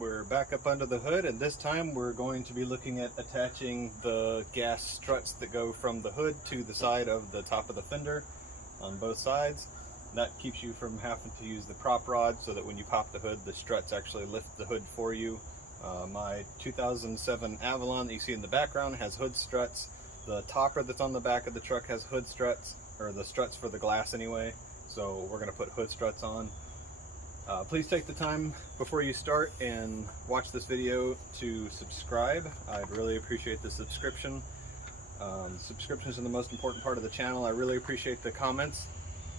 We're back up under the hood, and this time we're going to be looking at attaching the gas struts that go from the hood to the side of the top of the fender on both sides. That keeps you from having to use the prop rod, so that when you pop the hood, the struts actually lift the hood for you. My 2007 Avalon that you see in the background has hood struts. The topper that's on the back of the truck has hood struts, or the struts for the glass anyway, so we're going to put hood struts on. Please take the time before you start and watch this video to subscribe. I'd really appreciate the subscription. Subscriptions are the most important part of the channel. I really appreciate the comments.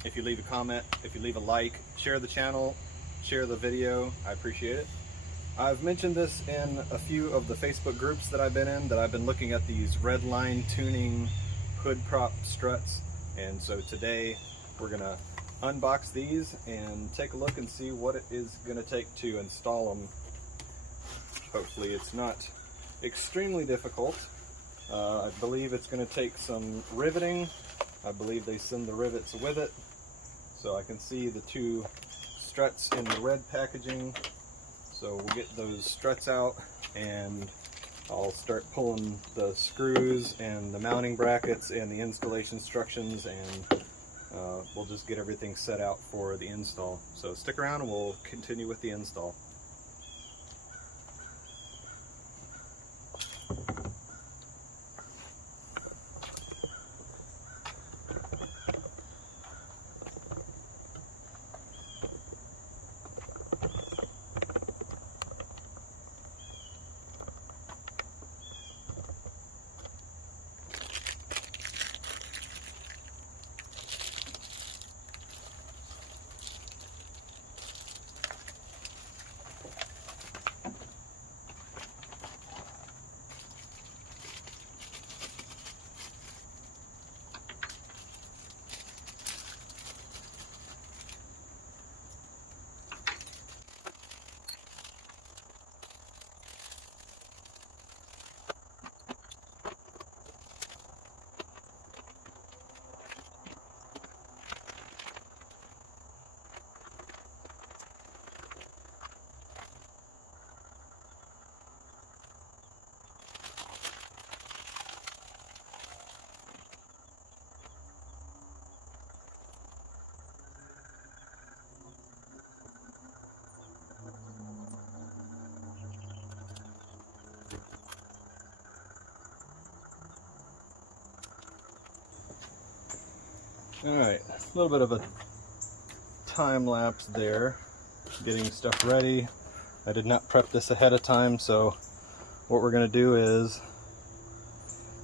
If you leave a comment, if you leave a like, share the channel, share the video, I appreciate it. I've mentioned this in a few of the Facebook groups that I've been in, that I've been looking at these Redline tuning hood prop struts, and so today we're going to unbox these and take a look and see what it is going to take to install them. Hopefully it's not extremely difficult. I believe it's going to take some riveting. I believe they send the rivets with it. So I can see the two struts in the red packaging. So we'll get those struts out and I'll start pulling the screws and the mounting brackets and the installation instructions, and we'll just get everything set out for the install. So stick around and we'll continue with the install. Alright, a little bit of a time lapse there, getting stuff ready. I did not prep this ahead of time, so what we're going to do is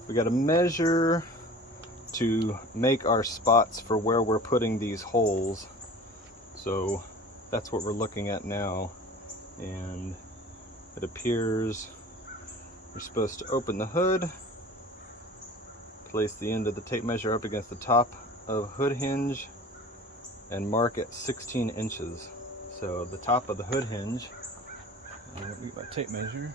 we got to measure to make our spots for where we're putting these holes. So that's what we're looking at now, and it appears we're supposed to open the hood, place the end of the tape measure up against the top of hood hinge, and mark at 16 inches. So the top of the hood hinge, and let me get my tape measure.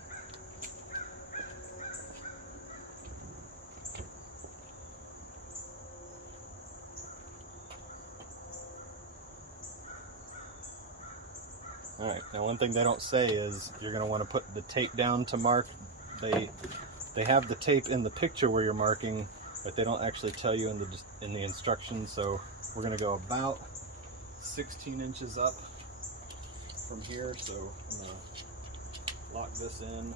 Alright, now one thing they don't say is you're going to want to put the tape down to mark. They have the tape in the picture where you're marking, but they don't actually tell you in the instructions. So we're going to go about 16 inches up from here. So I'm going to lock this in.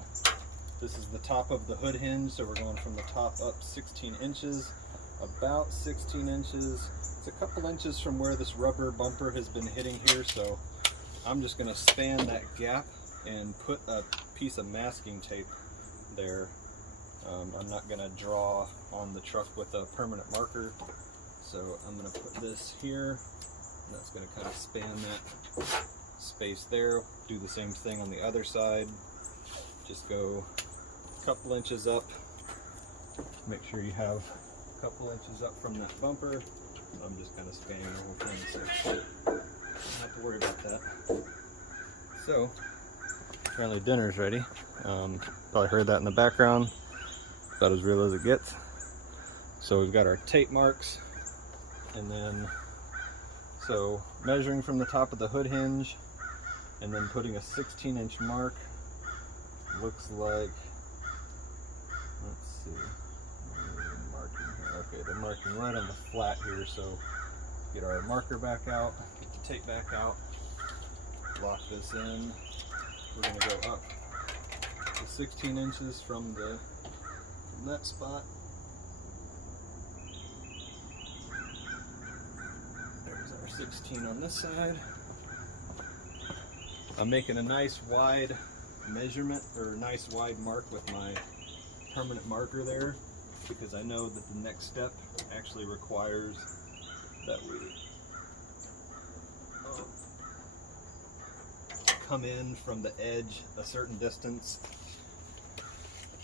This is the top of the hood hinge, so we're going from the top up 16 inches, about 16 inches. It's a couple inches from where this rubber bumper has been hitting here, so I'm just going to span that gap and put a piece of masking tape there. I'm not going to draw on the truck with a permanent marker, so I'm going to put this here, and that's going to kind of span that space there. Do the same thing on the other side. Just go a couple inches up. Make sure you have a couple inches up from that bumper. I'm just kind of spanning the whole thing, so don't have to worry about that. So, apparently dinner's ready. Probably heard that in the background. About as real as it gets. So we've got our tape marks, and then so measuring from the top of the hood hinge and then putting a 16-inch mark looks like, let's see, marking here. Okay, they're marking right on the flat here, so get our marker back out, get the tape back out, lock this in. We're going to go up to 16 inches from that spot. There's our 16 on this side. I'm making a nice wide measurement, or a nice wide mark with my permanent marker there, because I know that the next step actually requires that we come in from the edge a certain distance.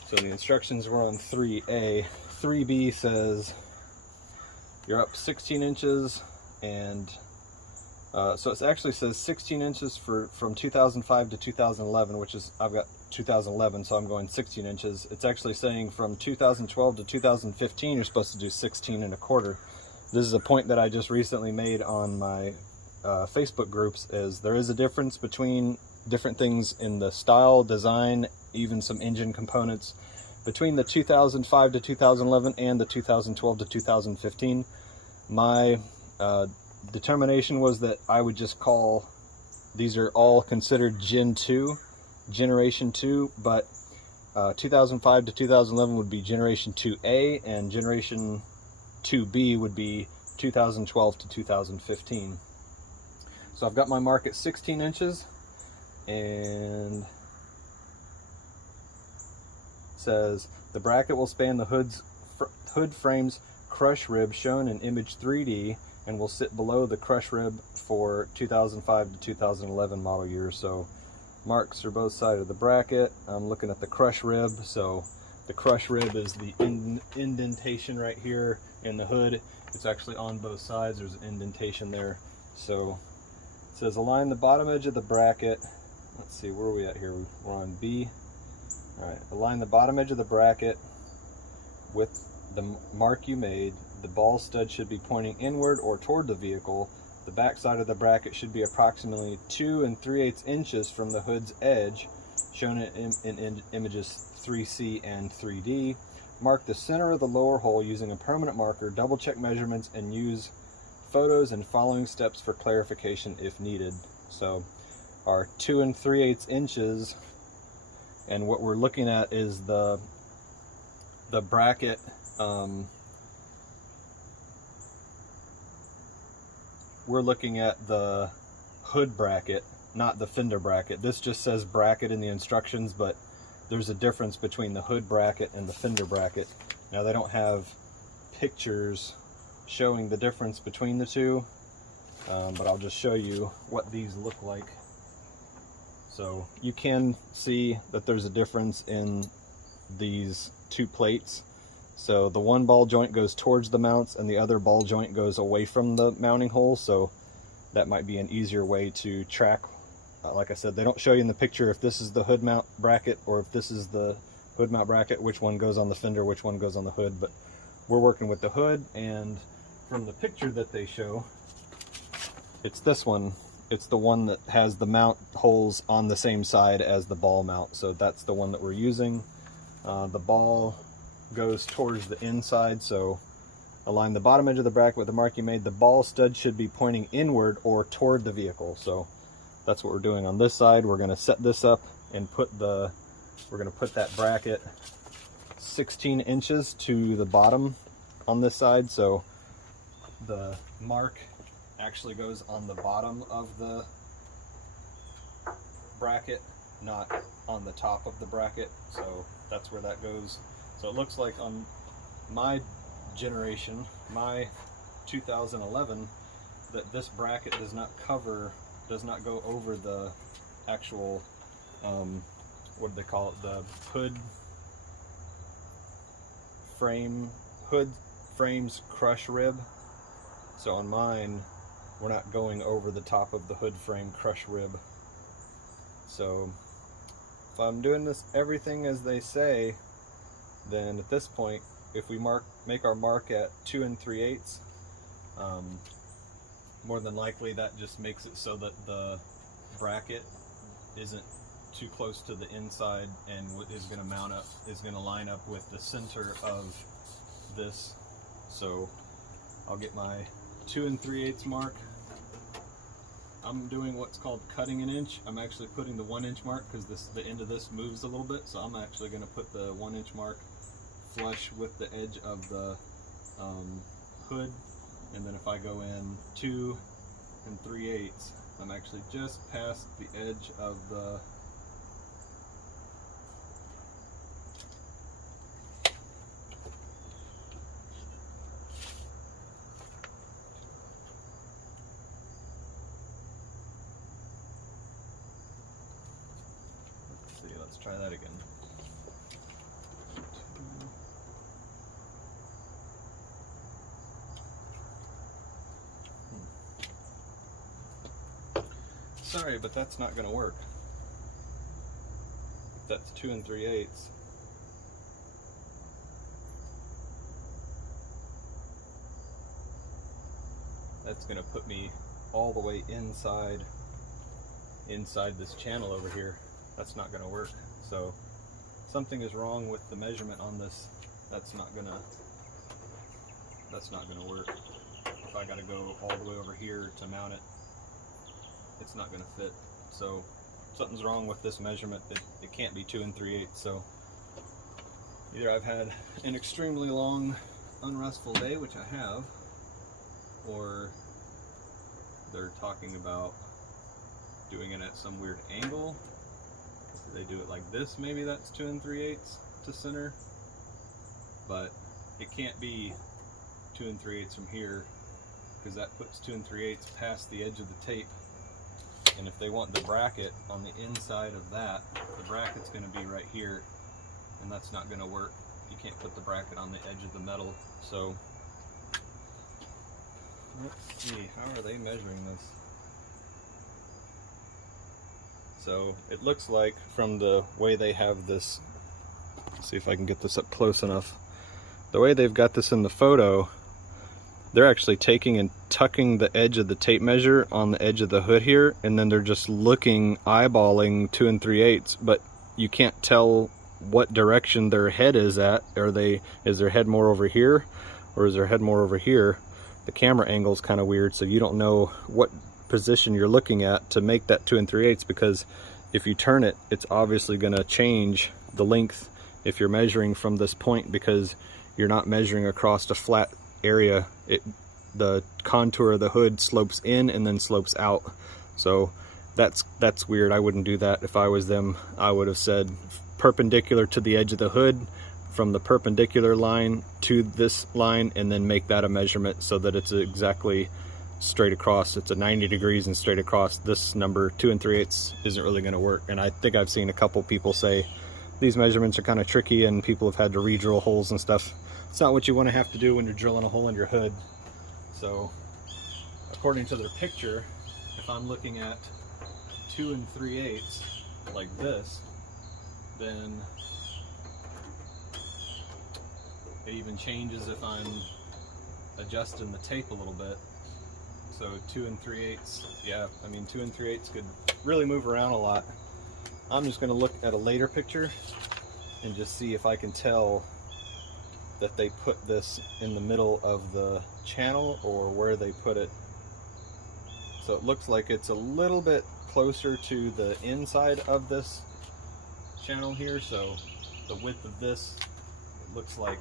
So the instructions were on 3A. 3B says you're up 16 inches, and so it actually says 16 inches from 2005 to 2011, which is, I've got 2011, so I'm going 16 inches. It's actually saying from 2012 to 2015 you're supposed to do 16 1/4. This is a point that I just recently made on my Facebook groups, is there is a difference between different things in the style, design, even some engine components between the 2005 to 2011 and the 2012 to 2015. My determination was that I would just call, these are all considered Generation 2, but 2005 to 2011 would be Generation 2A, and Generation 2B would be 2012 to 2015. So I've got my mark at 16 inches, and it says the bracket will span the hood frame's crush rib shown in image 3D and will sit below the crush rib for 2005 to 2011 model year. So marks are both sides of the bracket. I'm looking at the crush rib, so the crush rib is the indentation right here in the hood. It's actually on both sides. There's an indentation there. So it says align the bottom edge of the bracket. Let's see, where are we at here? We're on B. All right, align the bottom edge of the bracket with the mark you made. The ball stud should be pointing inward or toward the vehicle. The back side of the bracket should be approximately 2 3/8 inches from the hood's edge, shown in images 3C and 3D. Mark the center of the lower hole using a permanent marker, double check measurements, and use photos and following steps for clarification if needed. So our 2 3/8 inches, and what we're looking at is the bracket. We're looking at the hood bracket, not the fender bracket. This just says bracket in the instructions, but there's a difference between the hood bracket and the fender bracket. Now they don't have pictures showing the difference between the two, but I'll just show you what these look like. So you can see that there's a difference in these two plates. So the one ball joint goes towards the mounts and the other ball joint goes away from the mounting hole, so that might be an easier way to track. Like I said, they don't show you in the picture if this is the hood mount bracket or if this is the hood mount bracket, which one goes on the fender, which one goes on the hood, but we're working with the hood, and from the picture that they show, it's this one. It's the one that has the mount holes on the same side as the ball mount, so that's the one that we're using. The ball goes towards the inside, so align the bottom edge of the bracket with the mark you made. The ball stud should be pointing inward or toward the vehicle. So that's what we're doing on this side. We're going to set this up and we're going to put that bracket 16 inches to the bottom on this side, so the mark actually goes on the bottom of the bracket, not on the top of the bracket. So that's where that goes. So it looks like on my generation, my 2011, that this bracket does not go over the actual, what do they call it, the hood frame's crush rib. So on mine, we're not going over the top of the hood frame crush rib. So if I'm doing everything as they say, then at this point, if we make our mark at 2 3/8, more than likely that just makes it so that the bracket isn't too close to the inside, and what is going to mount up is going to line up with the center of this. So I'll get my 2 3/8 mark. I'm doing what's called cutting an inch. I'm actually putting the 1 inch mark because the end of this moves a little bit, so I'm actually going to put the 1 inch mark flush with the edge of the hood, and then if I go in 2 3/8, I'm actually just past the edge of the let's try that again. Sorry, but that's not going to work. That's 2 3/8. That's going to put me all the way inside this channel over here. That's not going to work. So something is wrong with the measurement on this. That's not going to work. If I got to go all the way over here to mount it, it's not going to fit. So something's wrong with this measurement. It can't be 2 3/8. So either I've had an extremely long unrestful day, which I have, or they're talking about doing it at some weird angle. If they do it like this, maybe that's 2 3/8 to center, but it can't be 2 3/8 from here, because that puts 2 3/8 past the edge of the tape. And if they want the bracket on the inside of that, the bracket's going to be right here, and that's not going to work. You can't put the bracket on the edge of the metal. So let's see, how are they measuring this? So it looks like from the way they have this, let's see if I can get this up close enough. The way they've got this in the photo, they're actually taking and tucking the edge of the tape measure on the edge of the hood here, and then they're just eyeballing 2 3/8, but you can't tell what direction their head is at. Is their head more over here, or is their head more over here? The camera angle is kind of weird, so you don't know what position you're looking at to make that 2 3/8, because if you turn it, it's obviously going to change the length if you're measuring from this point, because you're not measuring across a flat area. The contour of the hood slopes in and then slopes out. So that's weird. I wouldn't do that. If I was them, I would have said perpendicular to the edge of the hood, from the perpendicular line to this line, and then make that a measurement so that it's exactly straight across. It's a 90 degrees and straight across. This number 2 3/8 isn't really going to work. And I think I've seen a couple people say these measurements are kind of tricky, and people have had to re-drill holes and stuff. It's not what you want to have to do when you're drilling a hole in your hood. So according to their picture, if I'm looking at 2 3/8 like this, then it even changes if I'm adjusting the tape a little bit. So 2 3/8, yeah, I mean 2 3/8 could really move around a lot. I'm just going to look at a later picture and just see if I can tell that they put this in the middle of the channel or where they put it. So it looks like it's a little bit closer to the inside of this channel here. So the width of this, it looks like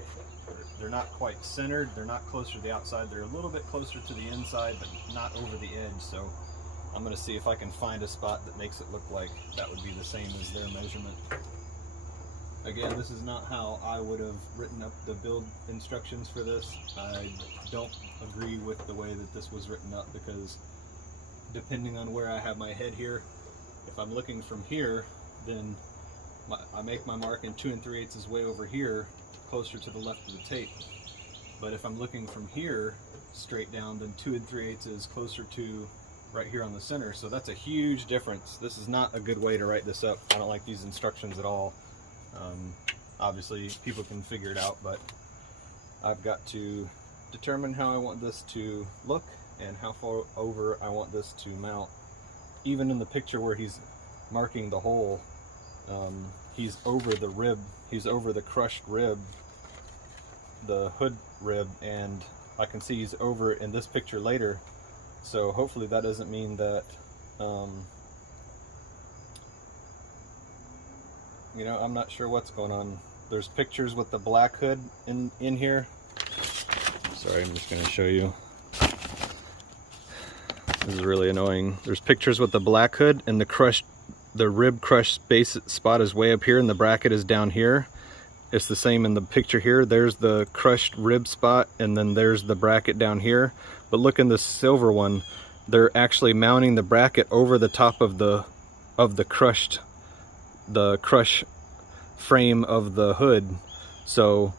they're not quite centered. They're not closer to the outside. They're a little bit closer to the inside, but not over the edge. So I'm going to see if I can find a spot that makes it look like that would be the same as their measurement. Again, this is not how I would have written up the build instructions for this. I don't agree with the way that this was written up, because depending on where I have my head here, if I'm looking from here, then I make my mark and 2 3/8 is way over here, closer to the left of the tape. But if I'm looking from here straight down, then 2 3/8 is closer to right here on the center. So that's a huge difference. This is not a good way to write this up. I don't like these instructions at all. Obviously people can figure it out, but I've got to determine how I want this to look and how far over I want this to mount. Even in the picture where he's marking the hole, He's over the rib, he's over the crushed rib, the hood rib, and I can see he's over in this picture later. So hopefully that doesn't mean that, you know, I'm not sure what's going on. There's pictures with the black hood in here. Sorry, I'm just going to show you. This is really annoying. There's pictures with the black hood, and the rib crush space spot is way up here and the bracket is down here. It's the same in the picture here. There's the crushed rib spot, and then there's the bracket down here. But look in the silver one, they're actually mounting the bracket over the top of the crush frame of the hood. So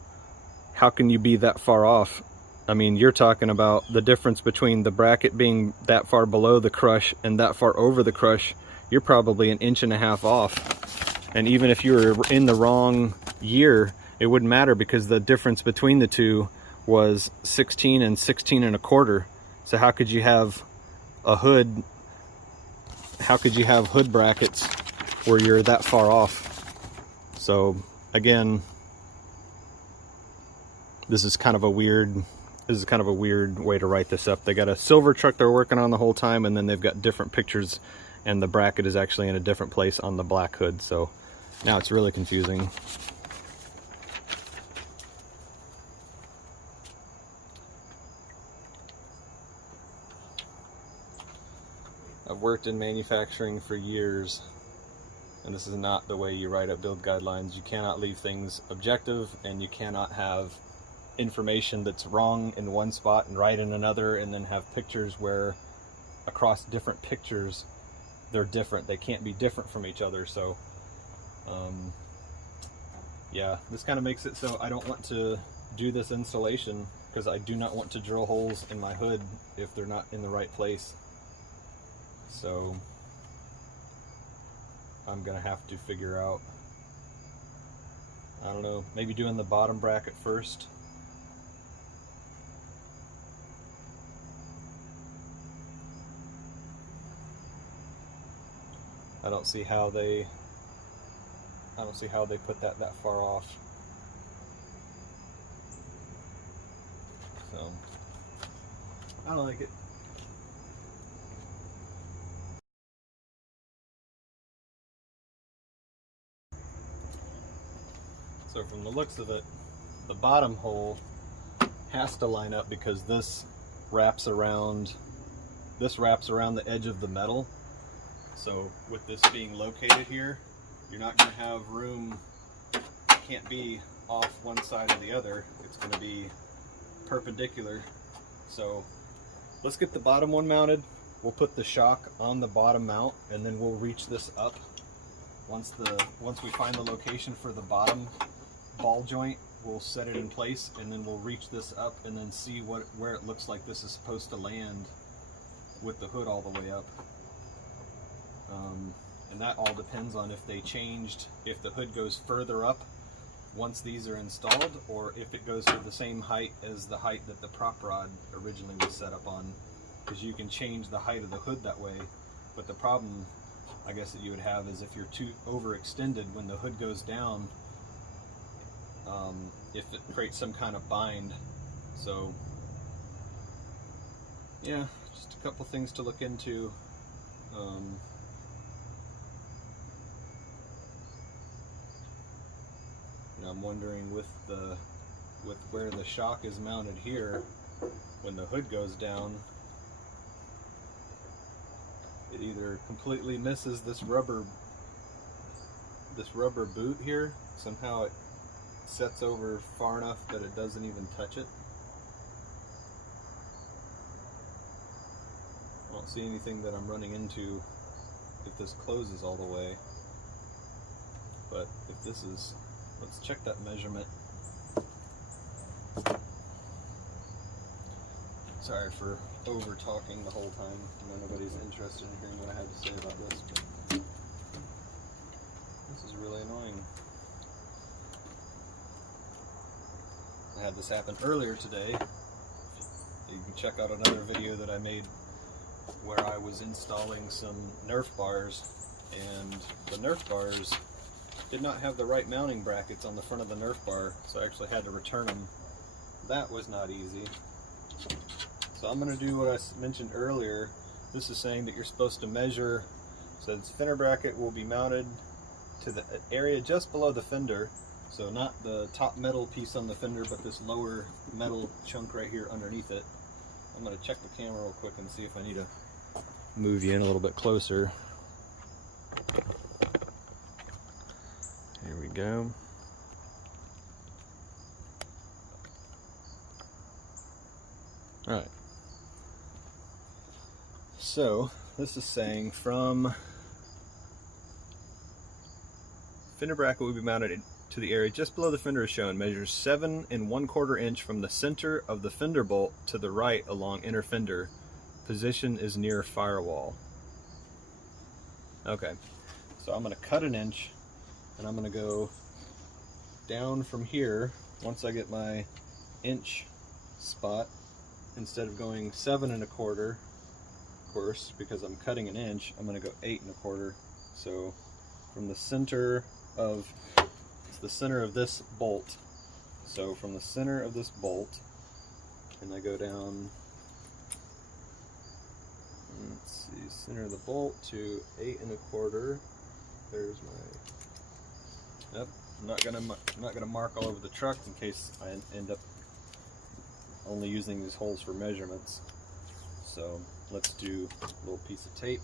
how can you be that far off? I mean, you're talking about the difference between the bracket being that far below the crush and that far over the crush. You're probably 1.5 inches off. And even if you were in the wrong year, it wouldn't matter, because the difference between the two was 16 and 16.25. So how could you have a hood, how could you have hood brackets where you're that far off? So again, this is kind of a weird way to write this up. They got a silver truck they're working on the whole time, and then they've got different pictures, and the bracket is actually in a different place on the black hood. So now it's really confusing. I've worked in manufacturing for years, and this is not the way you write up build guidelines. You cannot leave things objective, and you cannot have information that's wrong in one spot and right in another, and then have pictures where across different pictures they're different. They can't be different from each other. So yeah, this kind of makes it so I don't want to do this installation, because I do not want to drill holes in my hood if they're not in the right place. So I'm gonna have to figure out, I don't know, maybe doing the bottom bracket first. I don't see how they put that far off. So I don't like it. So from the looks of it, the bottom hole has to line up, because this wraps around the edge of the metal. So with this being located here, you're not going to have room, can't be off one side or the other. It's going to be perpendicular. So let's get the bottom one mounted. We'll put the shock on the bottom mount, and then we'll reach this up. Once we find the location for the bottom ball joint, we'll set it in place, and then we'll reach this up and then see where it looks like this is supposed to land with the hood all the way up. And that all depends on if they changed, if the hood goes further up once these are installed, or if it goes to the same height as the height that the prop rod originally was set up on, because you can change the height of the hood that way. But the problem, I guess, that you would have is if you're too overextended when the hood goes down, if it creates some kind of bind. So yeah, just a couple things to look into. I'm wondering with where the shock is mounted here, when the hood goes down, it either completely misses this rubber boot here. Somehow it sets over far enough that it doesn't even touch it. I don't see anything that I'm running into if this closes all the way. But if this is, let's check that measurement. Sorry for over talking the whole time. I know nobody's interested in hearing what I had to say about this, but this is really annoying. I had this happen earlier today. You can check out another video that I made where I was installing some Nerf bars, and the Nerf bars did not have the right mounting brackets on the front of the Nerf bar, so I actually had to return them. That was not easy. So I'm going to do what I mentioned earlier. This is saying that you're supposed to measure, so this fender bracket will be mounted to the area just below the fender, so not the top metal piece on the fender, but this lower metal chunk right here underneath it. I'm going to check the camera real quick and see if I need to move you in a little bit closer. Here we go. All right. So this is saying from fender bracket will be mounted to the area just below the fender as shown. Measures 7 1/4 inch from the center of the fender bolt to the right along inner fender. Position is near firewall. Okay, so I'm going to cut an inch and I'm going to go down from here. Once I get my inch spot, instead of going 7 1/4, of course, because I'm cutting an inch, I'm going to go 8 1/4. So from the center of, it's the center of this bolt. So from the center of this bolt, and I go down, let's see, center of the bolt to 8 1/4. There's my, yep, I'm not gonna mark all over the truck in case I end up only using these holes for measurements. So let's do a little piece of tape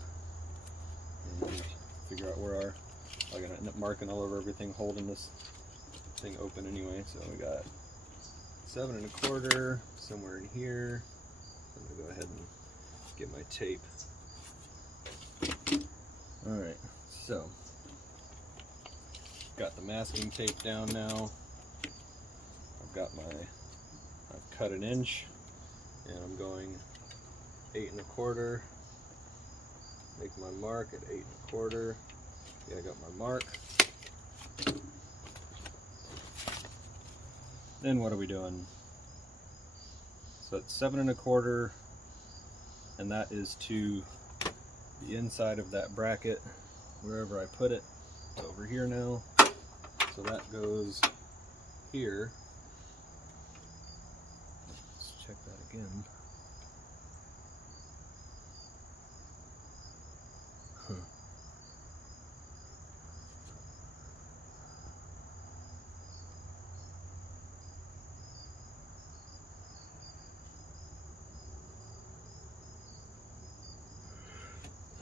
and figure out where I'm gonna end up marking all over everything, holding this thing open anyway. So we got 7 1/4 somewhere in here. I'm gonna go ahead and get my tape. All right, so got the masking tape down now. I've cut an inch and I'm going 8 1/4. Make my mark at 8 1/4. Yeah, I got my mark. Then what are we doing? So it's 7 1/4, and that is to the inside of that bracket, wherever I put it. It's over here now. So that goes here. Let's check that again.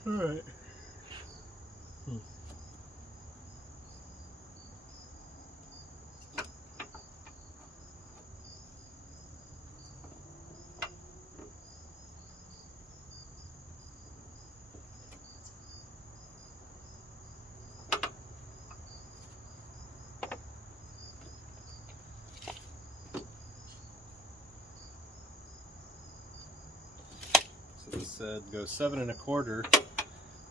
All right. So this said go 7 1/4.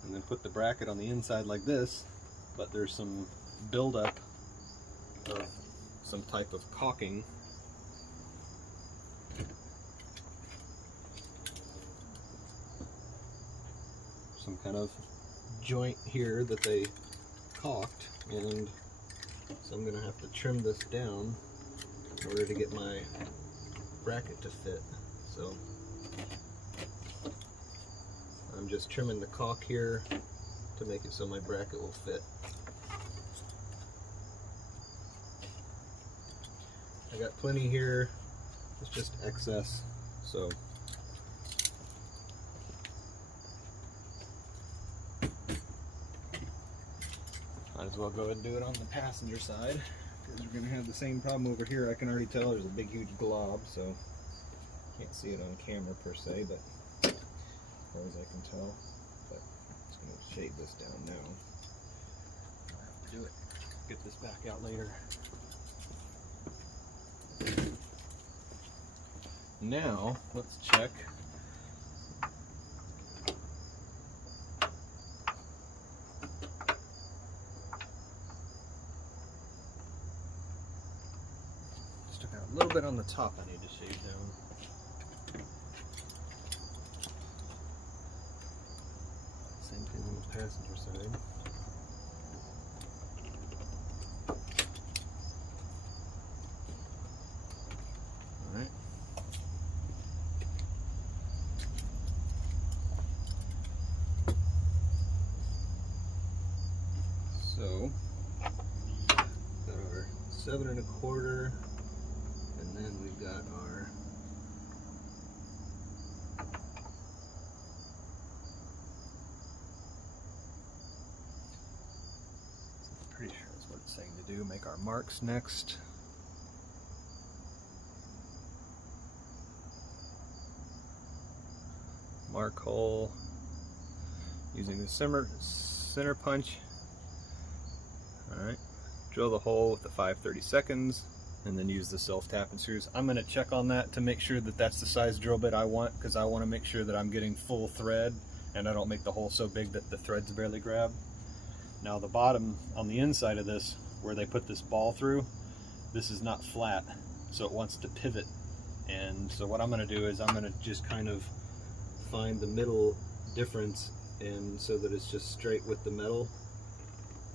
And then put the bracket on the inside like this, but there's some buildup of some type of caulking. Some kind of joint here that they caulked, and so I'm going to have to trim this down in order to get my bracket to fit. So I'm just trimming the caulk here to make it so my bracket will fit. I got plenty here, it's just excess, so might as well go ahead and do it on the passenger side, because we're going to have the same problem over here. I can already tell there's a big huge glob, so can't see it on camera per se, but as far as I can tell. But I'm just going to shade this down now. I'll have to do it. Get this back out later. Now, let's check. Just got a little bit on the top I need to shade down. Same thing on the passenger side. 7 1/4, and then we've got our pretty sure that's what it's saying to do. Make our marks next. Mark hole using the center punch. Alright, drill the hole with the 5/32, and then use the self-tapping screws. I'm going to check on that to make sure that that's the size drill bit I want, because I want to make sure that I'm getting full thread and I don't make the hole so big that the threads barely grab. Now the bottom on the inside of this, where they put this ball through, this is not flat, so it wants to pivot. And so what I'm going to do is I'm going to just kind of find the middle difference, and so that it's just straight with the metal,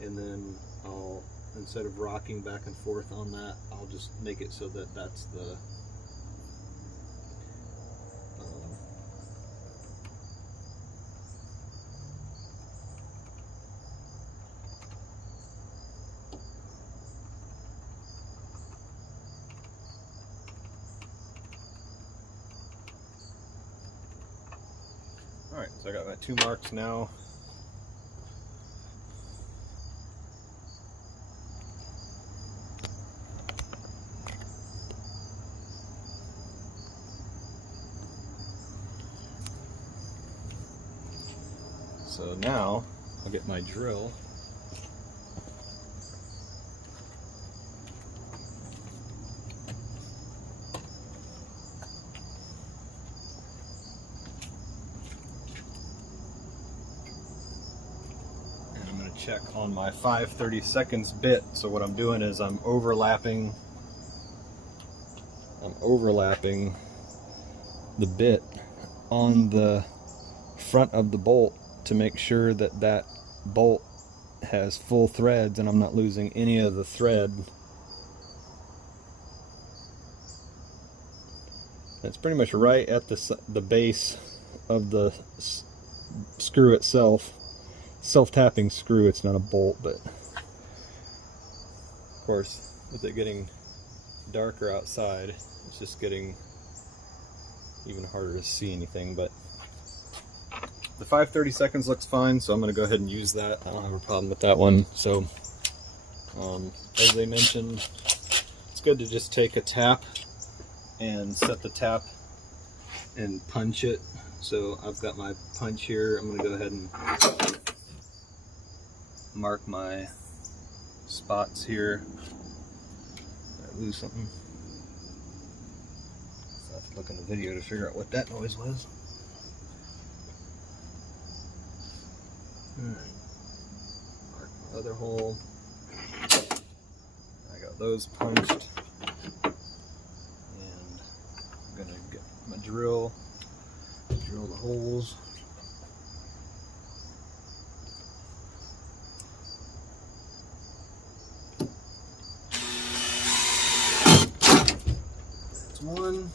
and then I'll, instead of rocking back and forth on that, I'll just make it so that that's the Alright, so I got my 2 marks now. So now I'll get my drill. Check on my 5/32 bit. So what I'm doing is I'm overlapping the bit on the front of the bolt to make sure that that bolt has full threads and I'm not losing any of the thread. It's pretty much right at the base of the screw itself. Self-tapping screw, it's not a bolt, but of course with it getting darker outside, it's just getting even harder to see anything. But the 5/32 looks fine, so I'm going to go ahead and use that. I don't have a problem with that one. So as they mentioned, it's good to just take a tap and set the tap and punch it. So I've got my punch here. I'm going to go ahead and mark my spots here. Did I lose something? So I have to look in the video to figure out what that noise was. Alright. Mark my other hole. I got those punched. And I'm gonna get my drill the holes. One.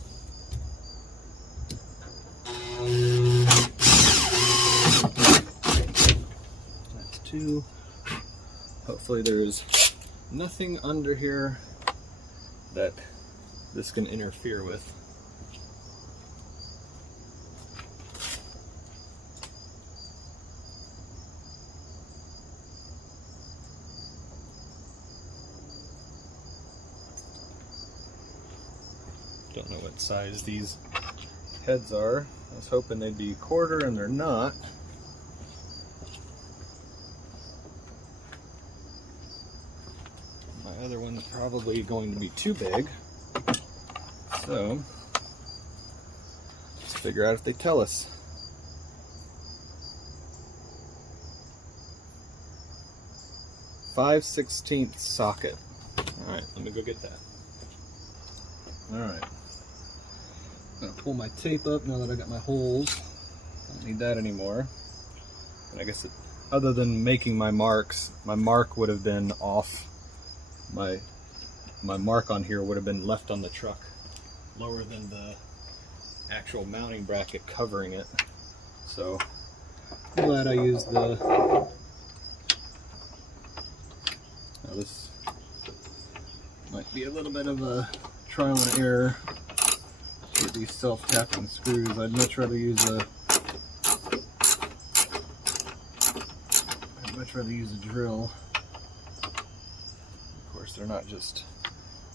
That's 2. Hopefully there's nothing under here that this can interfere with. Don't know what size these heads are. I was hoping they'd be 1/4, and they're not. My other one's probably going to be too big. So let's figure out if they tell us. 5/16 socket. Alright, let me go get that. Alright. I'm gonna pull my tape up now that I got my holes. Don't need that anymore. And I guess other than making my marks, my mark would have been off. My mark on here would have been left on the truck, lower than the actual mounting bracket covering it. So I'm glad I used the. Now this might be a little bit of a trial and error with these self-tapping screws. I'd much rather use a drill. Of course, they're not just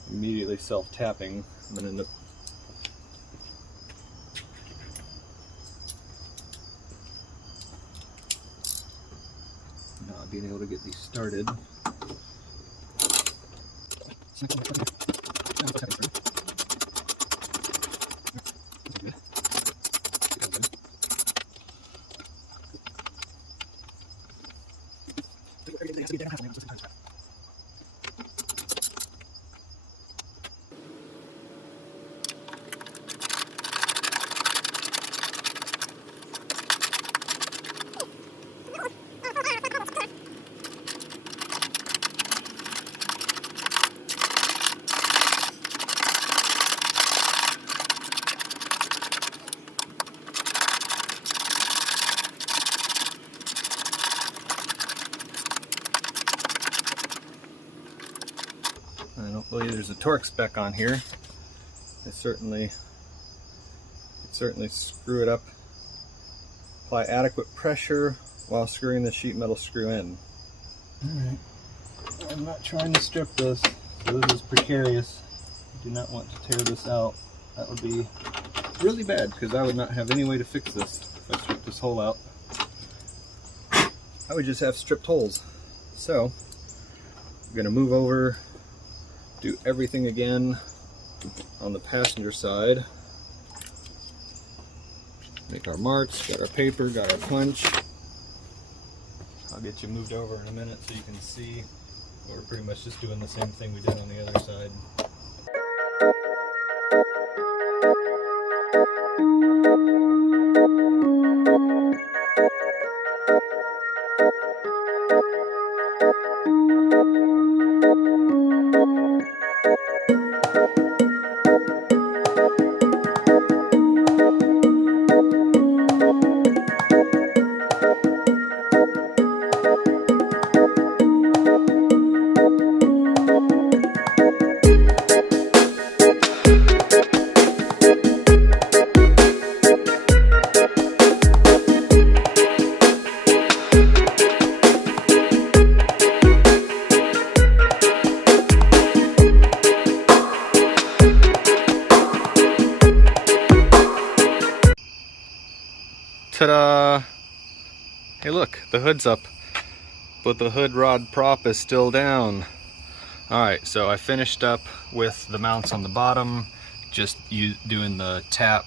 immediately self-tapping. I'm gonna end up not being able to get these started. I don't believe there's a torque spec on here. I certainly screw it up. Apply adequate pressure while screwing the sheet metal screw in. Alright, I'm not trying to strip this, so this is precarious. I do not want to tear this out. That would be really bad because I would not have any way to fix this if I stripped this hole out. I would just have stripped holes. So, I'm going to move over, do everything again on the passenger side. Make our marks, got our paper, got our punch. I'll get you moved over in a minute so you can see we're pretty much just doing the same thing we did on the other side. Ta-da! Hey look, the hood's up, but the hood rod prop is still down. Alright, so I finished up with the mounts on the bottom, just doing the tap,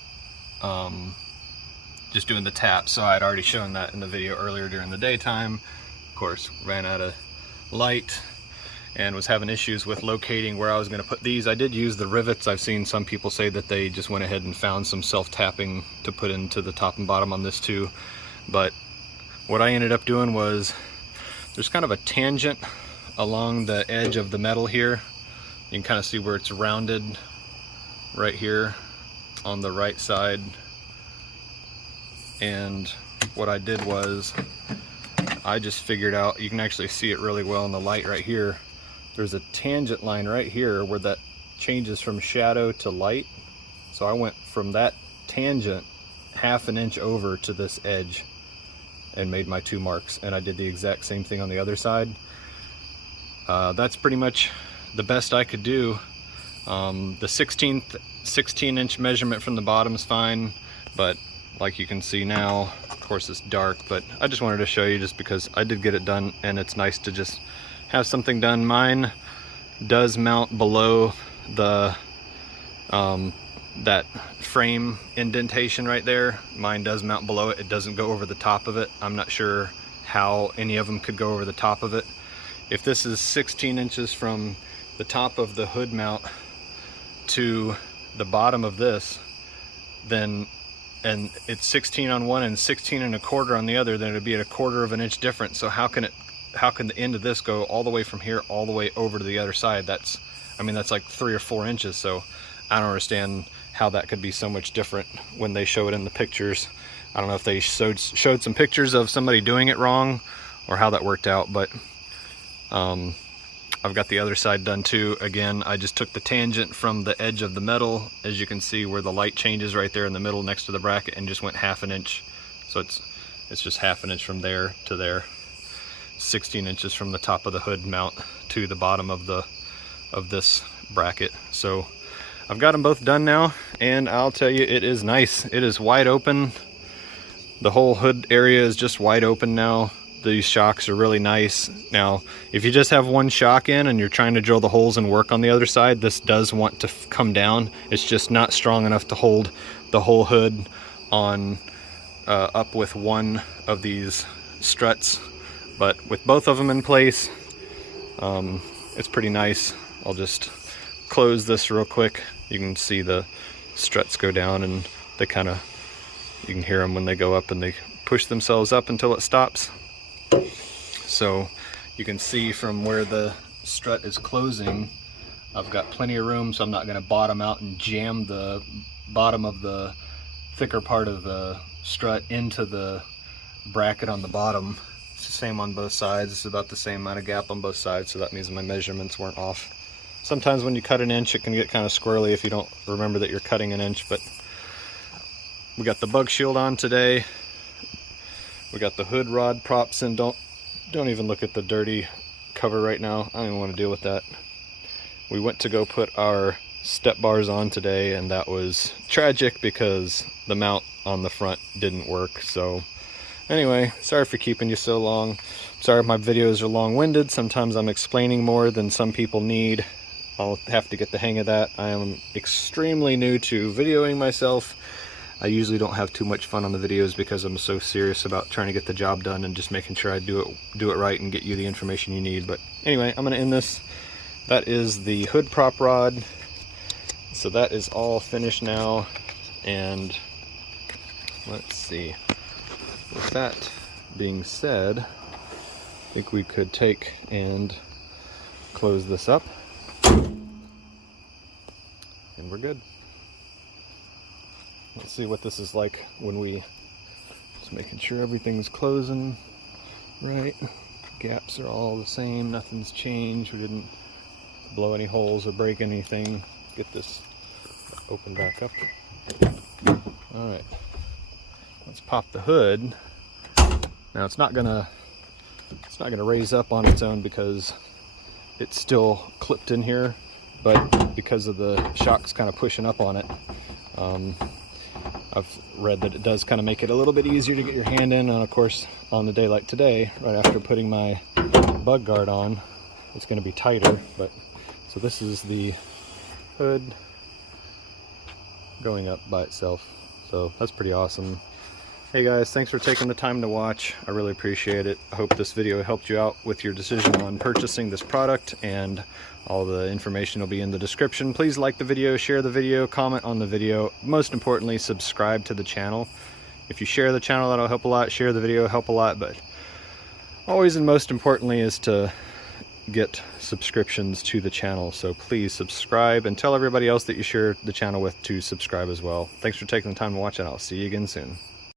so I'd already shown that in the video earlier during the daytime. Of course, ran out of light and was having issues with locating where I was going to put these. I did use the rivets. I've seen some people say that they just went ahead and found some self-tapping to put into the top and bottom on this too. But what I ended up doing was, there's kind of a tangent along the edge of the metal here. You can kind of see where it's rounded right here on the right side. And what I did was, I just figured out, you can actually see it really well in the light right here. There's a tangent line right here where that changes from shadow to light. So I went from that tangent ½ an inch over to this edge and made my 2 marks. And I did the exact same thing on the other side. That's pretty much the best I could do. The 16-inch measurement from the bottom is fine, but like you can see now, of course it's dark, but I just wanted to show you just because I did get it done, and it's nice to just have something done. Mine does mount below the that frame indentation right there. Mine does mount below it. It doesn't go over the top of it. I'm not sure how any of them could go over the top of it. If this is 16 inches from the top of the hood mount to the bottom of this, then, and it's 16 on one and 16 1/4 on the other, then it'd be at 1/4 of an inch difference. So how can the end of this go all the way from here all the way over to the other side? That's, I mean, that's like 3 or 4 inches. So I don't understand how that could be so much different when they show it in the pictures. I don't know if they showed some pictures of somebody doing it wrong or how that worked out, but I've got the other side done too. Again, I just took the tangent from the edge of the metal, as you can see where the light changes right there in the middle next to the bracket, and just went 1/2 inch. So it's just 1/2 inch from there to there, 16 inches from the top of the hood mount to the bottom of this bracket. So I've got them both done now, and I'll tell you, it is nice. It is wide open. The whole hood area is just wide open now. These shocks are really nice. Now, if you just have one shock in and you're trying to drill the holes and work on the other side, this does want to come down. It's just not strong enough to hold the whole hood on up with one of these struts. But with both of them in place, it's pretty nice. I'll just close this real quick. You can see the struts go down, and they kind of, you can hear them when they go up, and they push themselves up until it stops. So you can see from where the strut is closing, I've got plenty of room, so I'm not going to bottom out and jam the bottom of the thicker part of the strut into the bracket on the bottom. It's the same on both sides. It's about the same amount of gap on both sides, so that means my measurements weren't off. Sometimes when you cut an inch, it can get kind of squirrely if you don't remember that you're cutting an inch, but we got the bug shield on today. We got the hood rod props in. Don't even look at the dirty cover right now. I don't even want to deal with that. We went to go put our step bars on today, and that was tragic because the mount on the front didn't work. So anyway, sorry for keeping you so long. Sorry if my videos are long-winded. Sometimes I'm explaining more than some people need. I'll have to get the hang of that. I am extremely new to videoing myself. I usually don't have too much fun on the videos because I'm so serious about trying to get the job done and just making sure I do it right and get you the information you need. But anyway, I'm going to end this. That is the hood prop rod. So that is all finished now. And let's see. With that being said, I think we could take and close this up. And we're good. Let's see what this is like when we, just making sure everything's closing right. Gaps are all the same, nothing's changed. We didn't blow any holes or break anything. Get this open back up. All right, let's pop the hood. Now it's not gonna raise up on its own because it's still clipped in here, but because of the shocks kind of pushing up on it, I've read that it does kind of make it a little bit easier to get your hand in. And of course, on a day like today, right after putting my bug guard on, it's going to be tighter. But so this is the hood going up by itself. So that's pretty awesome. Hey guys, thanks for taking the time to watch. I really appreciate it. I hope this video helped you out with your decision on purchasing this product, and all the information will be in the description. Please like the video, share the video, comment on the video. Most importantly, subscribe to the channel. If you share the channel, that'll help a lot. Share the video, help a lot. But always and most importantly is to get subscriptions to the channel. So please subscribe and tell everybody else that you share the channel with to subscribe as well. Thanks for taking the time to watch, and I'll see you again soon.